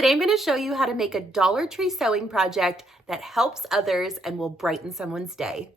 Today I'm going to show you how to make a Dollar Tree sewing project that helps others and will brighten someone's day.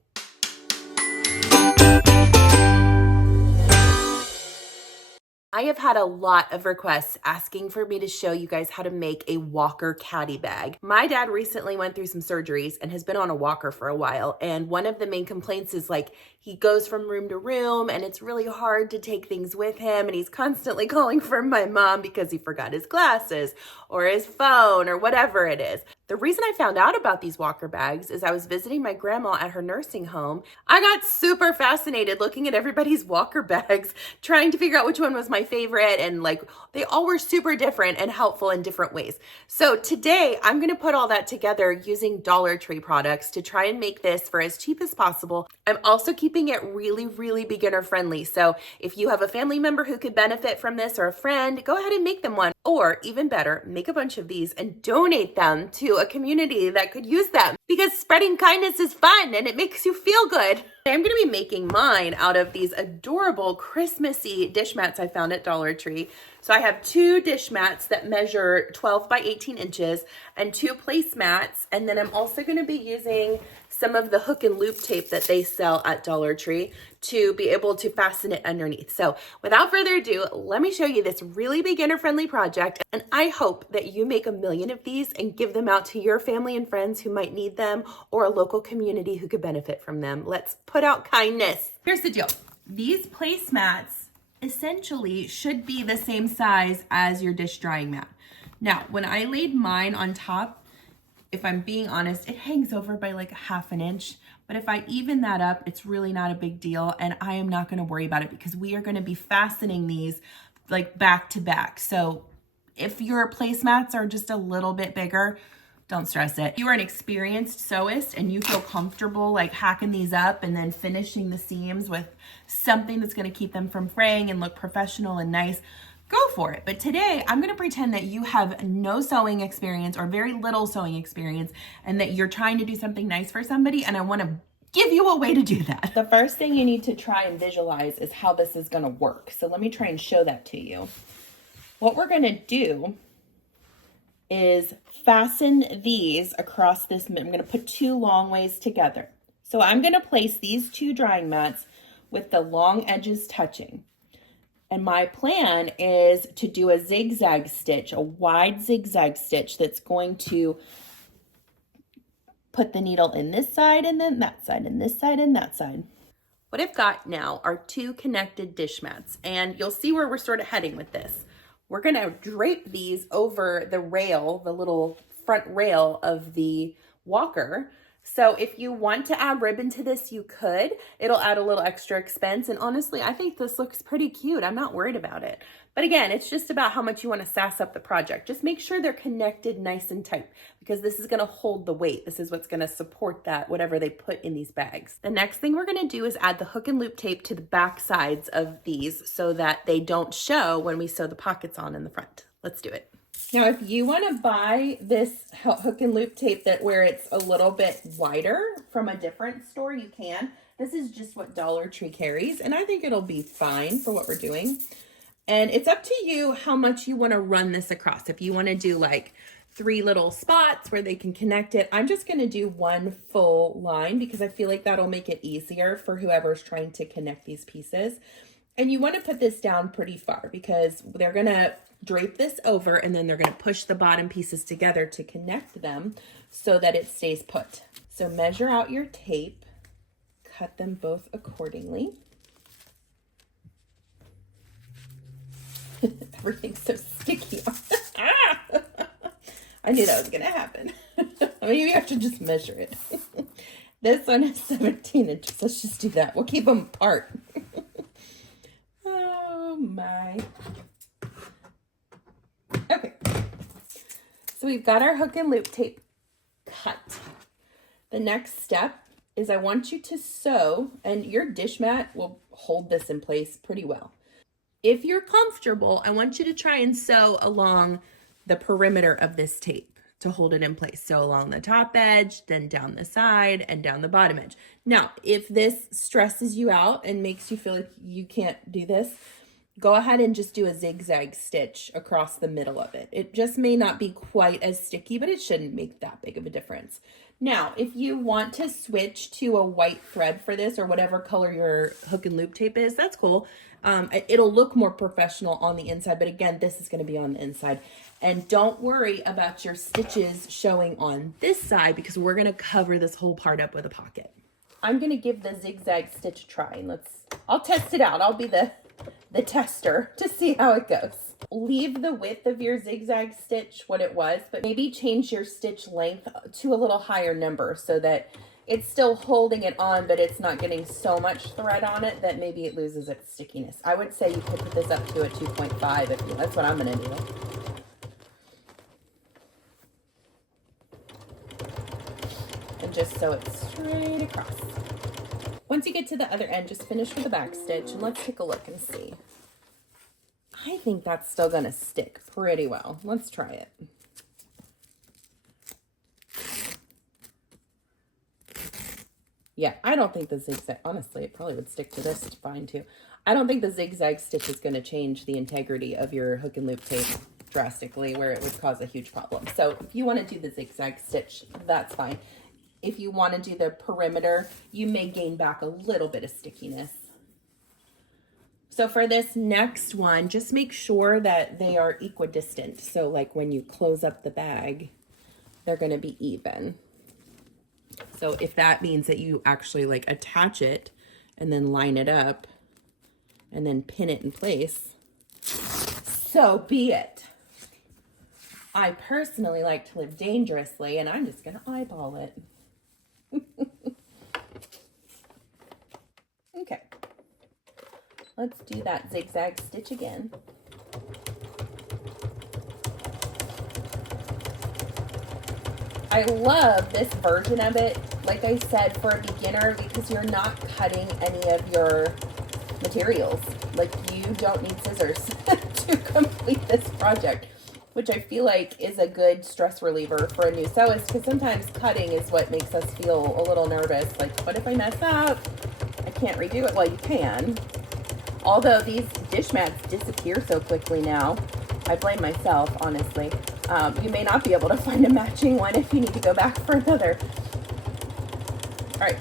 I have had a lot of requests asking for me to show you guys how to make a walker caddy bag. My dad recently went through some surgeries and has been on a walker for a while. And one of the main complaints is like he goes from room to room and it's really hard to take things with him. And he's constantly calling for my mom because he forgot his glasses or his phone or whatever it is. The reason I found out about these walker bags is I was visiting my grandma at her nursing home. I got super fascinated looking at everybody's walker bags, trying to figure out which one was my favorite, and like they all were super different and helpful in different ways. So today I'm going to put all that together using Dollar Tree products to try and make this for as cheap as possible. I'm also keeping it really beginner friendly. So if you have a family member who could benefit from this or a friend, go ahead and make them one. Or even better, make a bunch of these and donate them to a community that could use them, because spreading kindness is fun and it makes you feel good. I'm going to be making mine out of these adorable Christmassy dish mats I found at Dollar Tree. So I have 2 dish mats that measure 12 by 18 inches and 2 placemats. And then I'm also going to be using some of the hook and loop tape that they sell at Dollar Tree to be able to fasten it underneath. So without further ado, let me show you this really beginner friendly project. And I hope that you make a million of these and give them out to your family and friends who might need them, or a local community who could benefit from them. Let's put out kindness. Here's the deal. These placemats essentially should be the same size as your dish drying mat. Now, when I laid mine on top, if I'm being honest, it hangs over by like 1/2 inch. But if I even that up, it's really not a big deal. And I am not going to worry about it because we are going to be fastening these like back to back. So if your placemats are just a little bit bigger, don't stress it. If you are an experienced sewist and you feel comfortable like hacking these up and then finishing the seams with something that's going to keep them from fraying and look professional and nice, go for it. But today I'm going to pretend that you have no sewing experience or very little sewing experience and that you're trying to do something nice for somebody, and I want to give you a way to do that. The first thing you need to try and visualize is how this is going to work. So let me try and show that to you. What we're going to do is fasten these across this. I'm going to put 2 long ways together. So I'm going to place these 2 drying mats with the long edges touching. And my plan is to do a zigzag stitch, a wide zigzag stitch that's going to put the needle in this side and then that side and this side and that side. What I've got now are 2 connected dish mats, and you'll see where we're sort of heading with this. We're going to drape these over the rail, the little front rail of the walker. So if you want to add ribbon to this, you could. It'll add a little extra expense. And honestly, I think this looks pretty cute. I'm not worried about it. But again, it's just about how much you want to sass up the project. Just make sure they're connected nice and tight, because this is going to hold the weight. This is what's going to support that, whatever they put in these bags. The next thing we're going to do is add the hook and loop tape to the back sides of these so that they don't show when we sew the pockets on in the front. Let's do it. Now, if you want to buy this hook and loop tape where it's a little bit wider from a different store, you can. This is just what Dollar Tree carries, and I think it'll be fine for what we're doing. And it's up to you how much you want to run this across. If you want to do like 3 little spots where they can connect it, I'm just going to do 1 full line because I feel like that'll make it easier for whoever's trying to connect these pieces. And you want to put this down pretty far because they're going to drape this over and then they're going to push the bottom pieces together to connect them so that it stays put. So measure out your tape, cut them both accordingly. Everything's so sticky. I knew that was going to happen. Maybe I should just measure it. This one is 17 inches. Let's just do that. We'll keep them apart. Oh my. Okay. So we've got our hook and loop tape cut. The next step is I want you to sew, and your dish mat will hold this in place pretty well. If you're comfortable, I want you to try and sew along the perimeter of this tape to hold it in place. So along the top edge, then down the side and down the bottom edge. Now, if this stresses you out and makes you feel like you can't do this, go ahead and just do a zigzag stitch across the middle of it. It just may not be quite as sticky, but it shouldn't make that big of a difference. Now, if you want to switch to a white thread for this or whatever color your hook and loop tape is, that's cool. It'll look more professional on the inside, but again, this is going to be on the inside. And don't worry about your stitches showing on this side because we're going to cover this whole part up with a pocket. I'm going to give the zigzag stitch a try and I'll test it out. I'll be the tester to see how it goes. Leave the width of your zigzag stitch what it was, but maybe change your stitch length to a little higher number so that it's still holding it on, but it's not getting so much thread on it that maybe it loses its stickiness. I would say you could put this up to a 2.5 if you, that's what I'm going to do. And just so it's straight across. Once you get to the other end, just finish with a back stitch and let's take a look and see. I think that's still going to stick pretty well. Let's try it. Yeah, I don't think the zigzag, honestly, it probably would stick to this fine too. I don't think the zigzag stitch is going to change the integrity of your hook and loop tape drastically where it would cause a huge problem. So if you want to do the zigzag stitch, that's fine. If you want to do the perimeter, you may gain back a little bit of stickiness. So for this next one, just make sure that they are equidistant. So like when you close up the bag, they're going to be even. So if that means that you actually like attach it and then line it up and then pin it in place, so be it. I personally like to live dangerously and I'm just going to eyeball it. Okay, let's do that zigzag stitch again. I love this version of it, like I said, for a beginner because you're not cutting any of your materials. Like you don't need scissors to complete this project, which I feel like is a good stress reliever for a new sewist because sometimes cutting is what makes us feel a little nervous. Like, what if I mess up? I can't redo it. Well, you can. Although these dish mats disappear so quickly now, I blame myself, honestly. You may not be able to find a matching one if you need to go back for another. All right.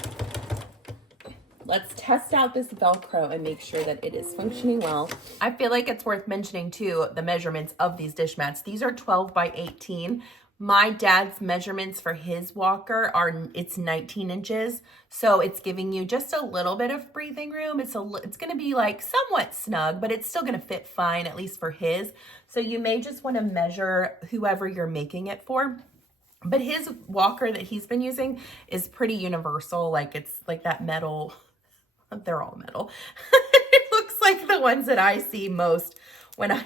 Let's test out this Velcro and make sure that it is functioning well. I feel like it's worth mentioning too, the measurements of these dish mats. These are 12 by 18. My dad's measurements for his walker it's 19 inches. So it's giving you just a little bit of breathing room. It's going to be like somewhat snug, but it's still going to fit fine, at least for his. So you may just want to measure whoever you're making it for. But his walker that he's been using is pretty universal. Like it's like that metal. They're all metal. It looks like the ones that I see most when I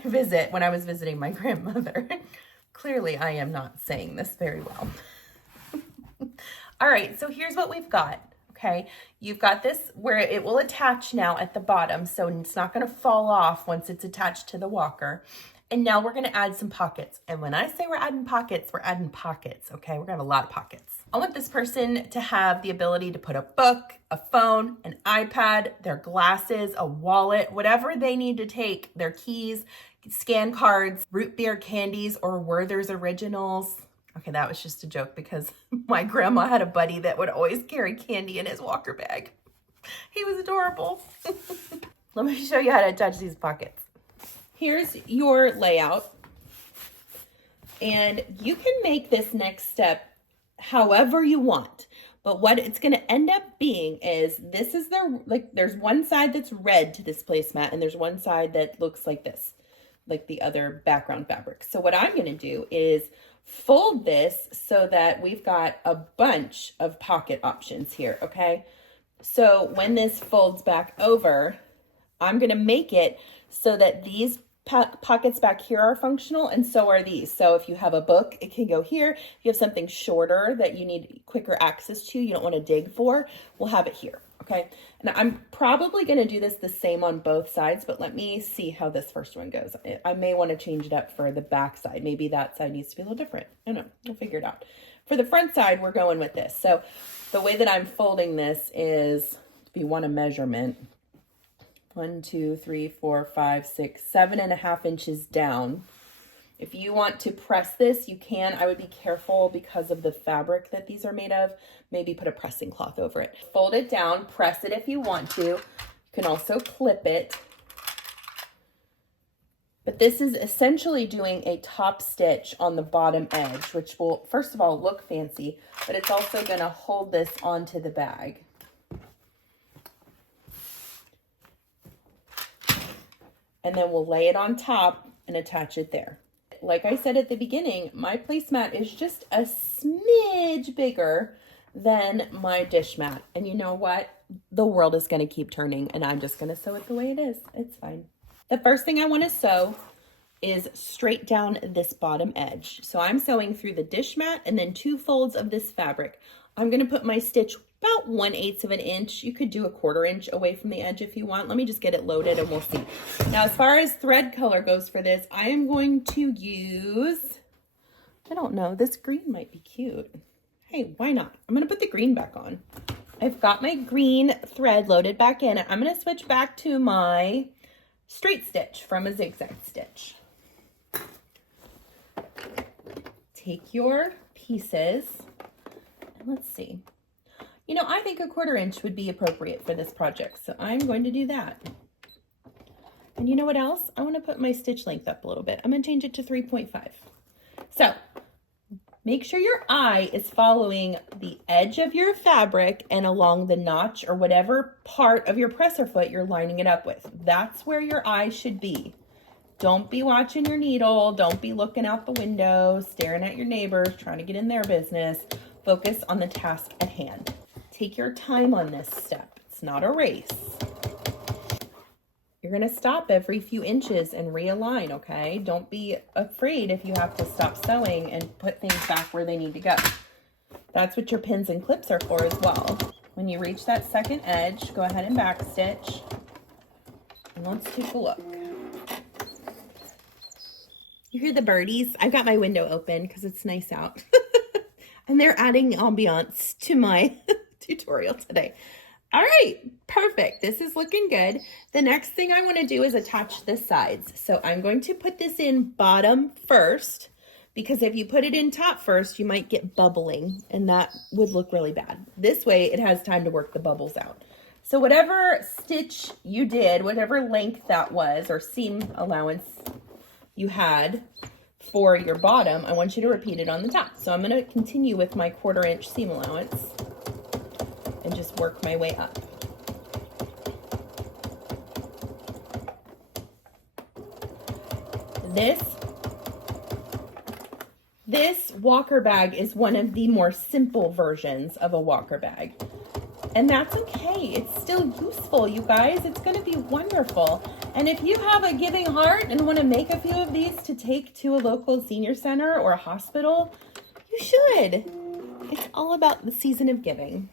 was visiting my grandmother. Clearly, I am not saying this very well. All right, so here's what we've got, okay? You've got this where it will attach now at the bottom, so it's not gonna fall off once it's attached to the walker. And now we're gonna add some pockets. And when I say we're adding pockets, okay? We're gonna have a lot of pockets. I want this person to have the ability to put a book, a phone, an iPad, their glasses, a wallet, whatever they need to take, their keys, scan cards, root beer candies, or Werther's Originals. Okay, that was just a joke because my grandma had a buddy that would always carry candy in his walker bag. He was adorable. Let me show you how to attach these pockets. Here's your layout. And you can make this next step however you want. But what it's going to end up being is this is there's one side that's red to this placemat and there's one side that looks like this, like the other background fabric. So what I'm going to do is fold this so that we've got a bunch of pocket options here, okay? So when this folds back over, I'm going to make it so that these pockets back here are functional and so are these. So if you have a book, it can go here. If you have something shorter that you need quicker access to, you don't want to dig for, we'll have it here, okay? And I'm probably going to do this the same on both sides, but let me see how this first one goes. I may want to change it up for the back side. Maybe that side needs to be a little different. I don't know. We'll figure it out. For the front side, we're going with this. So the way that I'm folding this is, if you want a measurement, 1, 2, 3, 4, 5, 6, 7.5 inches down. If you want to press this, you can. I would be careful because of the fabric that these are made of. Maybe put a pressing cloth over it. Fold it down, press it if you want to. You can also clip it. But this is essentially doing a top stitch on the bottom edge, which will, first of all, look fancy, but it's also going to hold this onto the bag. And then we'll lay it on top and attach it there. Like I said at the beginning, my placemat is just a smidge bigger than my dish mat. And you know what? The world is going to keep turning, and I'm just going to sew it the way it is. It's fine. The first thing I want to sew is straight down this bottom edge. So I'm sewing through the dish mat and then 2 folds of this fabric. I'm going to put my stitch about 1/8 of an inch. You could do a 1/4 inch away from the edge if you want. Let me just get it loaded and we'll see. Now, as far as thread color goes for this, I am going to use, I don't know, this green might be cute. Hey, why not? I'm going to put the green back on. I've got my green thread loaded back in. I'm going to switch back to my straight stitch from a zigzag stitch. Take your pieces, and let's see. You know, I think a 1/4 inch would be appropriate for this project, so I'm going to do that. And you know what else? I want to put my stitch length up a little bit. I'm going to change it to 3.5. So make sure your eye is following the edge of your fabric and along the notch or whatever part of your presser foot you're lining it up with. That's where your eye should be. Don't be watching your needle. Don't be looking out the window, staring at your neighbors, trying to get in their business. Focus on the task at hand. Take your time on this step. It's not a race. You're going to stop every few inches and realign, okay? Don't be afraid if you have to stop sewing and put things back where they need to go. That's what your pins and clips are for as well. When you reach that second edge, go ahead and back stitch. And let's take a look. You hear the birdies? I've got my window open because it's nice out. And they're adding ambiance to my tutorial today. All right, perfect. This is looking good. The next thing I want to do is attach the sides. So I'm going to put this in bottom first, because if you put it in top first, you might get bubbling, and that would look really bad. This way, it has time to work the bubbles out. So whatever stitch you did, whatever length that was, or seam allowance you had for your bottom, I want you to repeat it on the top. So I'm going to continue with my 1/4 inch seam allowance and just work my way up. This walker bag is one of the more simple versions of a walker bag. And that's okay. It's still useful, you guys. It's going to be wonderful. And if you have a giving heart and want to make a few of these to take to a local senior center or a hospital, you should. It's all about the season of giving.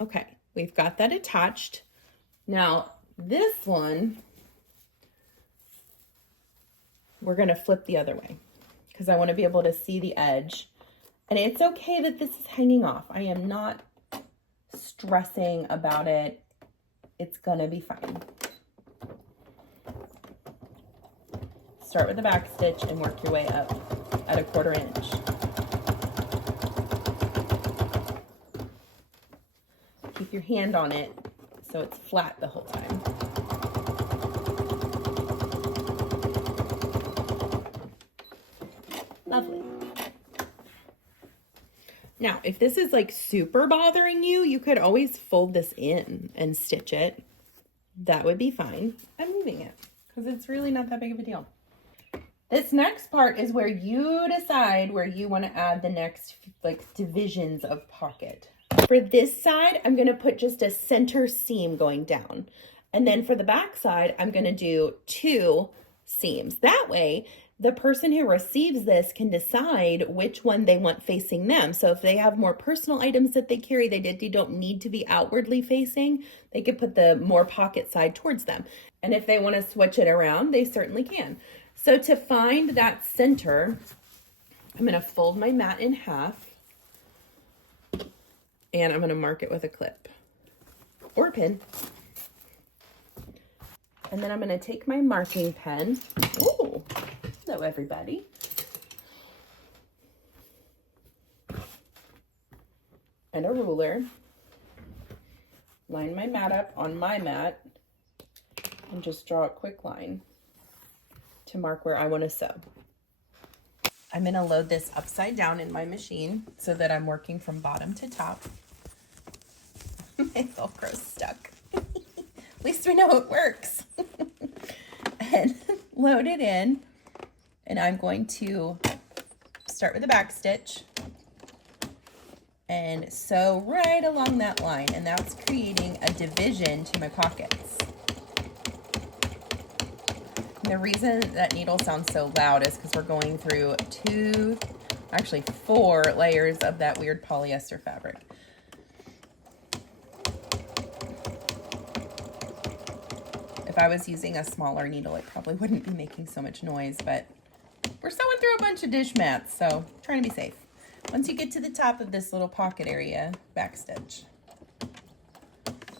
Okay, we've got that attached. Now, this one, we're going to flip the other way because I want to be able to see the edge. And it's okay that this is hanging off. I am not stressing about it. It's going to be fine. Start with the back stitch and work your way up at a 1/4 inch. Keep your hand on it so it's flat the whole time. Lovely. Now, if this is like super bothering you, you could always fold this in and stitch it. That would be fine. I'm leaving it because it's really not that big of a deal. This next part is where you decide where you want to add the next like divisions of pocket. For this side, I'm going to put just a center seam going down. And then for the back side, I'm going to do 2 seams. That way, the person who receives this can decide which one they want facing them. So if they have more personal items that they carry, they don't need to be outwardly facing, they could put the more pocket side towards them. And if they want to switch it around, they certainly can. So to find that center, I'm going to fold my mat in half and I'm going to mark it with a clip. or a pin. And then I'm gonna take my marking pen. Ooh, hello everybody. And a ruler. Line my mat up on my mat and just draw a quick line to mark where I want to sew. I'm going to load this upside down in my machine so that I'm working from bottom to top. My Velcro's stuck. At least we know it works. And load it in, and I'm going to start with a back stitch and sew right along that line, and that's creating a division to my pockets. And the reason that needle sounds so loud is because we're going through four layers of that weird polyester fabric. If I was using a smaller needle, it probably wouldn't be making so much noise, but we're sewing through a bunch of dish mats, so trying to be safe. Once you get to the top of this little pocket area, backstitch,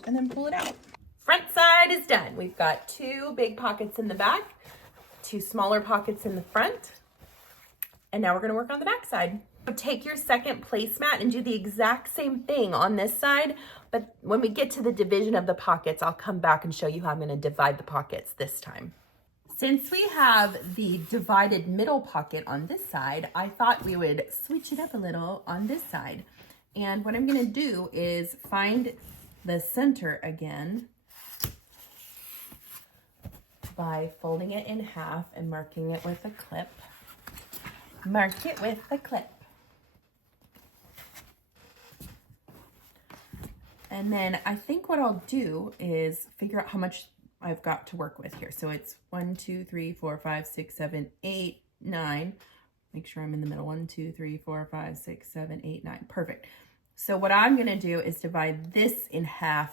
and then pull it out. Front side is done. We've got 2 big pockets in the back, 2 smaller pockets in the front, and now we're gonna work on the back side. So take your second placemat and do the exact same thing on this side, but when we get to the division of the pockets, I'll come back and show you how I'm gonna divide the pockets this time. Since we have the divided middle pocket on this side, I thought we would switch it up a little on this side. And what I'm gonna do is find the center again by folding it in half and marking it with a clip. Mark it with a clip. And then I think what I'll do is figure out how much I've got to work with here. So it's 1, 2, 3, 4, 5, 6, 7, 8, 9. Make sure I'm in the middle. 1, 2, 3, 4, 5, 6, 7, 8, 9. Perfect. So what I'm going to do is divide this in half,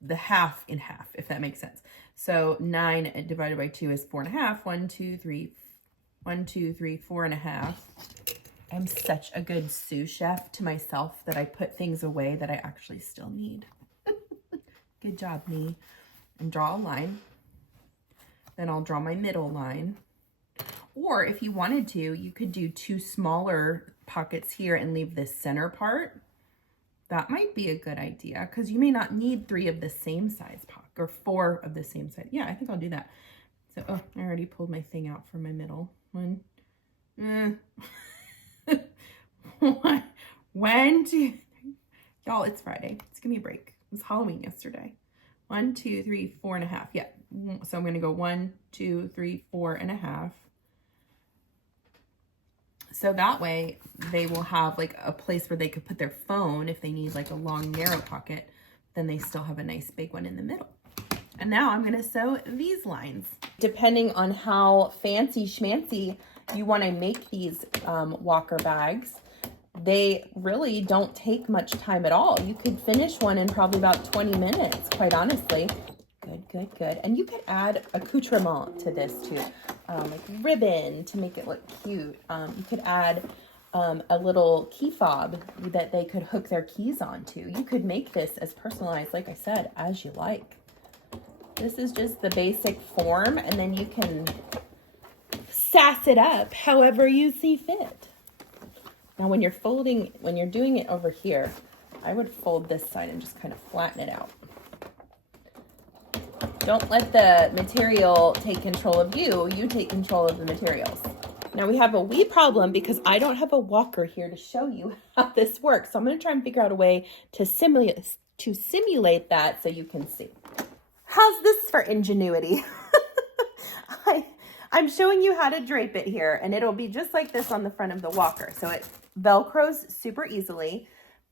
the half in half, if that makes sense. So 9 divided by 2 is 4.5. 1, 2, 3, 1, 2, 3, 4.5. I'm such a good sous chef to myself that I put things away that I actually still need. Good job, me. And draw a line. Then I'll draw my middle line. Or if you wanted to, you could do 2 smaller pockets here and leave this center part. That might be a good idea because you may not need 3 of the same size pocket or 4 of the same size. Yeah, I think I'll do that. So, oh, I already pulled my thing out for my middle one. 1, 2, y'all, it's Friday. Just give me a break. It was Halloween yesterday. 1, 2, 3, 4.5. Yeah. So I'm going to go 1, 2, 3, 4.5. So that way they will have like a place where they could put their phone if they need like a long, narrow pocket. Then they still have a nice big one in the middle. And now I'm going to sew these lines. Depending on how fancy schmancy you want to make these walker bags, they really don't take much time at all. You could finish one in probably about 20 minutes, quite honestly. Good, good, good. And you could add accoutrement to this too, like ribbon to make it look cute. You could add a little key fob that they could hook their keys onto. You could make this as personalized, like I said, as you like. This is just the basic form, and then you can sass it up however you see fit. Now when you're doing it over here, I would fold this side and just kind of flatten it out. Don't let the material take control of you. You take control of the materials. Now we have a wee problem because I don't have a walker here to show you how this works. So I'm going to try and figure out a way to simulate that so you can see. How's this for ingenuity? I'm showing you how to drape it here, and it'll be just like this on the front of the walker. So it Velcros super easily,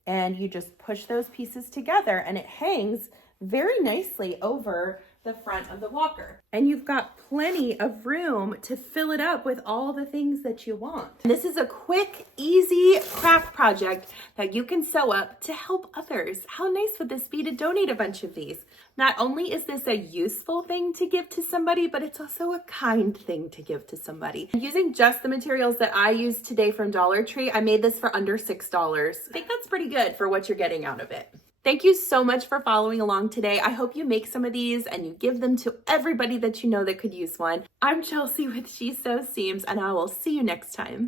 and you just push those pieces together, and it hangs very nicely over the front of the walker. And you've got plenty of room to fill it up with all the things that you want. This is a quick, easy craft project that you can sew up to help others. How nice would this be to donate a bunch of these? Not only is this a useful thing to give to somebody, but it's also a kind thing to give to somebody. Using just the materials that I used today from Dollar Tree, I made this for under $6. I think that's pretty good for what you're getting out of it. Thank you so much for following along today. I hope you make some of these and you give them to everybody that you know that could use one. I'm Chelsea with She Sews Seams, and I will see you next time.